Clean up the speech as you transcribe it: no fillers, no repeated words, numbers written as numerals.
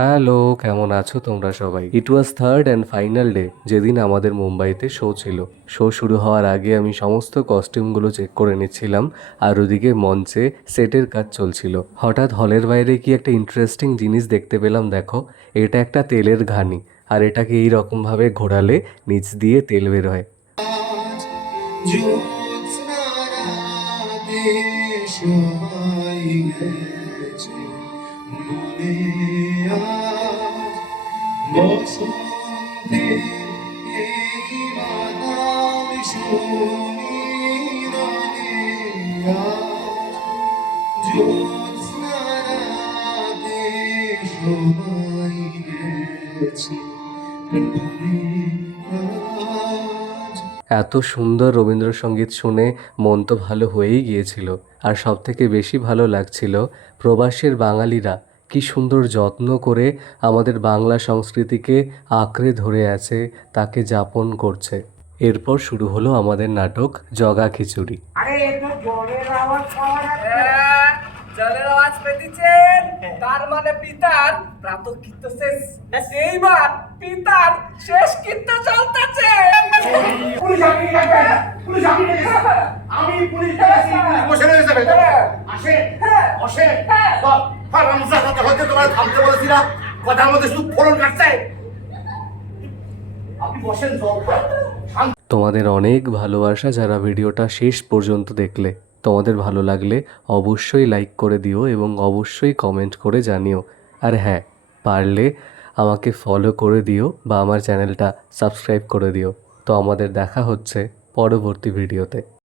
Hello, কেমন আছো তোমরা সবাই? ইট ওয়াজ থার্ড অ্যান্ড ফাইনাল ডে, যেদিন আমাদের মুম্বাইতে শো ছিল। শো শুরু হওয়ার আগে আমি সমস্ত কস্টিউমগুলো চেক করে নিচ্ছিলাম, আর ওদিকে মঞ্চে সেটের কাজ চলছিল। হঠাৎ হলের বাইরে কি একটা ইন্টারেস্টিং জিনিস দেখতে পেলাম। দেখো, এটা একটা তেলের ঘানি, আর এটাকে এই রকমভাবে ঘোরালে নিচ দিয়ে তেল বের হয়। বসন্তে এই বাতাম শুনি রঙে আজ জ্যোৎস্না রাতে সবাই গেছে ভুলে আজ। এত সুন্দর রবীন্দ্রসঙ্গীত শুনে মন তো ভালো হয়েই গিয়েছিল, আর সবথেকে বেশি ভালো লাগছিল প্রবাসের বাঙালিরা কি সুন্দর যত্ন করে আমাদের বাংলা সংস্কৃতিকে আঁকড়ে ধরে আছে, তাকে যাপন করছে। এরপর শুরু হলো আমাদের নাটক জগা খিচুড়ি। আরে একটু জলের আওয়াজ পাওয়া যাচ্ছে। জলের আওয়াজ পেতেছেন, তার মানে পিতার প্রাতঃকৃত্য শেষ। এইবার পিতার শেষ কৃত্য চলতেছে। পুলিশ আপনি ডাকবেন, পুলিশ আপনি ডাকবেন। আমি পুলিশ ডাকছি, পুলিশ বসে রয়েছে ভেতরে। আসে, বসে। রামজার কথা হচ্ছে তোমার থামতে বলেছি না, কথার মধ্যে শুধু ফোড়ন কাটছে। আপনি বসেন, জল খান। তোমাদের অনেক ভালোবাসা যারা ভিডিওটা শেষ পর্যন্ত দেখলে। তোমাদের ভালো লাগলে অবশ্যই লাইক করে দিও এবং অবশ্যই কমেন্ট করে জানিও। আর হ্যাঁ, পারলে আমাকে ফলো করে দিও বা আমার চ্যানেলটা সাবস্ক্রাইব করে দিও। তো আমাদের দেখা হচ্ছে পরবর্তী ভিডিওতে।